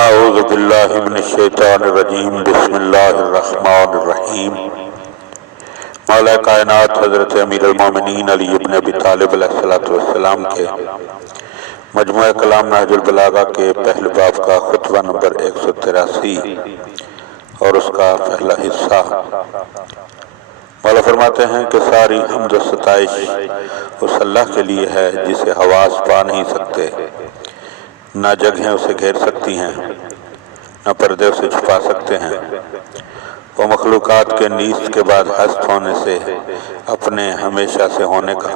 اعوذ باللہ من الشیطان الرجیم بسم اللہ الرحمن الرحیم۔ مولا کائنات حضرت امیر المومنین علی ابن ابی طالب علیہ السلام کے مجموعہ کلام نہج البلاغہ کے پہلے باب کا خطبہ نمبر 183 اور اس کا پہلا حصہ۔ مولا فرماتے ہیں کہ ساری حمد و ستائش اس اللہ کے لیے ہے جسے حواس پا نہیں سکتے، نہ جگہیں اسے گھیر سکتی ہیں، نہ پردے اسے چھپا سکتے ہیں۔ وہ مخلوقات کے نیست کے بعد ہست ہونے سے، اپنے ہمیشہ سے ہونے کا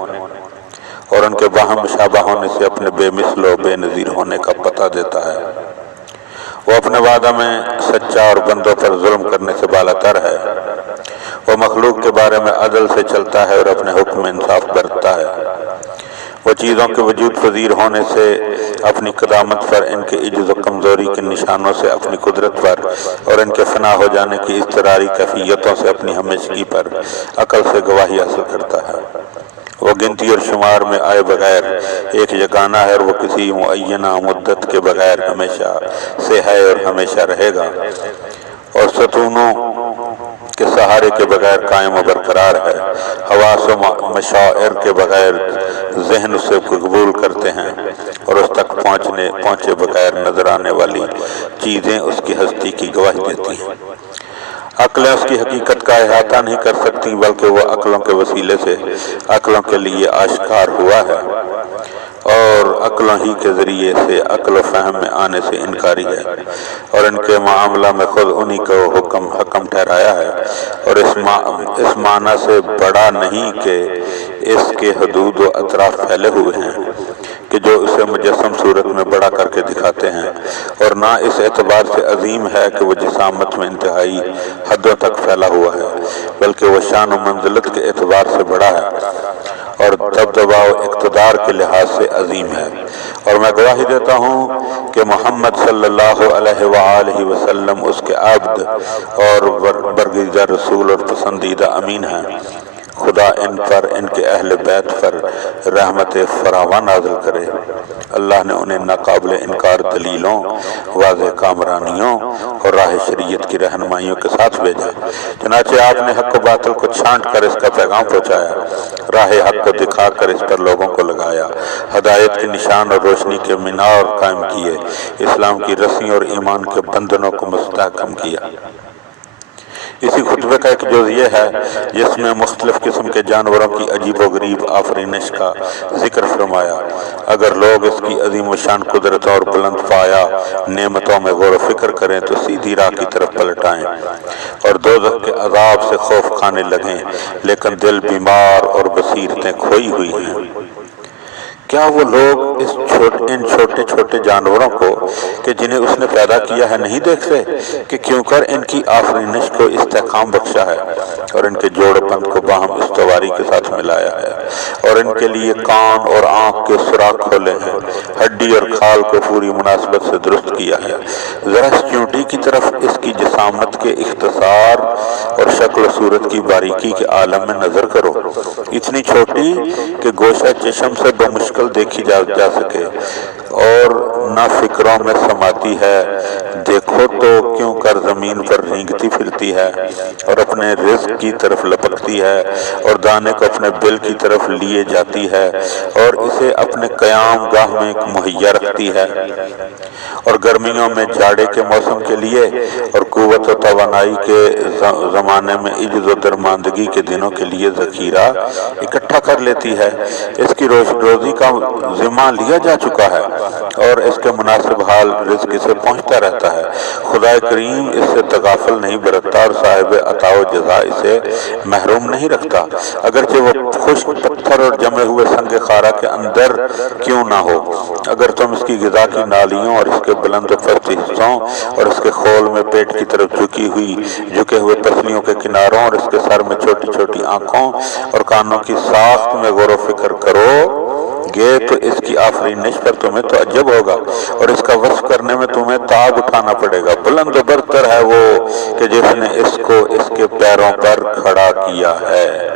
اور ان کے باہم مشابہ ہونے سے اپنے بے مثل و بے نظیر ہونے کا پتہ دیتا ہے۔ وہ اپنے وعدہ میں سچا اور بندوں پر ظلم کرنے سے بالاتر ہے۔ وہ مخلوق کے بارے میں عدل سے چلتا ہے اور اپنے حکم میں انصاف برتتا ہے۔ وہ چیزوں کے وجود پذیر ہونے سے، اپنی قدامت پر، ان کے عجز و کمزوری کے نشانوں سے، اپنی قدرت پر اور ان کے فنا ہو جانے کی اضطراری کیفیتوں سے، اپنی ہمیشگی پر عقل سے گواہی حاصل کرتا ہے۔ وہ گنتی اور شمار میں آئے بغیر ایک یگانہ ہے، اور وہ کسی معینہ مدت کے بغیر ہمیشہ سے ہے اور ہمیشہ رہے گا، اور ستونوں کے سہارے کے بغیر قائم و برقرار ہے۔ حواس و مشاعر کے بغیر ذہن اسے قبول کرتے ہیں، اور اس تک پہنچے بغیر نظر آنے والی چیزیں اس کی ہستی کی گواہی دیتی ہیں۔ عقلیں اس کی حقیقت کا احاطہ نہیں کر سکتی، بلکہ وہ عقلوں کے وسیلے سے عقلوں کے لیے آشکار ہوا ہے، اور عقلوں ہی کے ذریعے سے عقل و فہم میں آنے سے انکاری ہے، اور ان کے معاملہ میں خود انہی کو حکم ٹھہرایا ہے، اور اس معنی سے بڑا نہیں کہ اس کے حدود و اطراف پھیلے ہوئے ہیں کہ جو اسے مجسم صورت میں بڑا کر کے دکھاتے ہیں، اور نہ اس اعتبار سے عظیم ہے کہ وہ جسامت میں انتہائی حدوں تک پھیلا ہوا ہے، بلکہ وہ شان و منزلت کے اعتبار سے بڑا ہے اور دبدبا و اقتدار کے لحاظ سے عظیم ہے۔ اور میں گواہی دیتا ہوں کہ محمد صلی اللہ علیہ وآلہ وسلم اس کے عبد اور برگزیدہ رسول اور پسندیدہ امین ہیں۔ خدا ان پر، ان کے اہل بیت پر رحمت فراواں نازل کرے۔ اللہ نے انہیں ناقابل انکار دلیلوں، واضح کامرانیوں اور راہ شریعت کی رہنمائیوں کے ساتھ بھیجا، چنانچہ آپ نے حق و باطل کو چھانٹ کر اس کا پیغام پہنچایا، راہ حق کو دکھا کر اس پر لوگوں کو لگایا، ہدایت کے نشان اور روشنی کے مینار قائم کیے، اسلام کی رسیوں اور ایمان کے بندھنوں کو مستحکم کیا۔ اسی خطبے کا ایک جز یہ ہے جس میں مختلف قسم کے جانوروں کی عجیب و غریب آفرینش کا ذکر فرمایا۔ اگر لوگ اس کی عظیم و شان قدرت اور بلند پایا نعمتوں میں غور و فکر کریں تو سیدھی راہ کی طرف پلٹ آئیں اور دوزخ کے عذاب سے خوف کھانے لگیں، لیکن دل بیمار اور بصیرتیں کھوئی ہوئی ہیں۔ کیا وہ لوگ ان چھوٹے چھوٹے جانوروں کو کہ جنہیں اس نے پیدا کیا ہے نہیں دیکھتے کہ کیوں کر ان کی آفرینش کو استحکام بخشا ہے، اور ان کے جوڑ بند کو باہم استواری کے ساتھ ملایا ہے، اور ان کے لیے کان اور آنکھ کے سوراخ کھولے ہیں، ہڈی اور کھال کو پوری مناسبت سے درست کیا ہے۔ ذرا اس چونٹی کی طرف اس کی جسامت کے اختصار اور شکل و صورت کی باریکی کے عالم میں نظر کرو، اتنی چھوٹی کہ گوشہ چشم سے بمشکل دیکھی جا سکے اور نہ فکروں میں سماتی ہے۔ دیکھو تو کیوں کر زمین پر رینگتی پھرتی ہے اور اپنے رزق کی طرف لپکتی ہے، اور دانے کو اپنے بل کی طرف لیے جاتی ہے، اور اسے اپنے قیام گاہ میں مہیا رکھتی ہے، اور گرمیوں میں جاڑے کے موسم کے لیے اور قوت و توانائی کے زمانے میں عجز و درماندگی کے دنوں کے لیے ذخیرہ اکٹھا کر لیتی ہے۔ اس کی روزی کا ذمہ لیا جا چکا ہے، اور اس کے مناسب حال رزق اسے پہنچتا رہتا ہے۔ خدا کریم اس سے تغافل نہیں برتتا، اور صاحب عطا و جزا اسے محروم نہیں رکھتا، اگرچہ وہ خشک پتھر اور جمے ہوئے سنگ خارا کے اندر کیوں نہ ہو۔ اگر تم اس کی غذا کی نالیوں اور اس کے بلند و پست حصوں اور اس کے خول میں پیٹ کی طرف جھکے ہوئے پسلیوں کے کناروں اور اس کے سر میں چھوٹی چھوٹی آنکھوں اور کانوں کی ساخت میں غور و فکر کرو گے تو اس کی آفرینش پر تمہیں تعجب ہوگا، اور اس کا وصف کرنے میں تمہیں تعب اٹھانا پڑے گا۔ بلند و برتر ہے وہ کہ جس نے اس کو اس کے پیروں پر کھڑا کیا ہے۔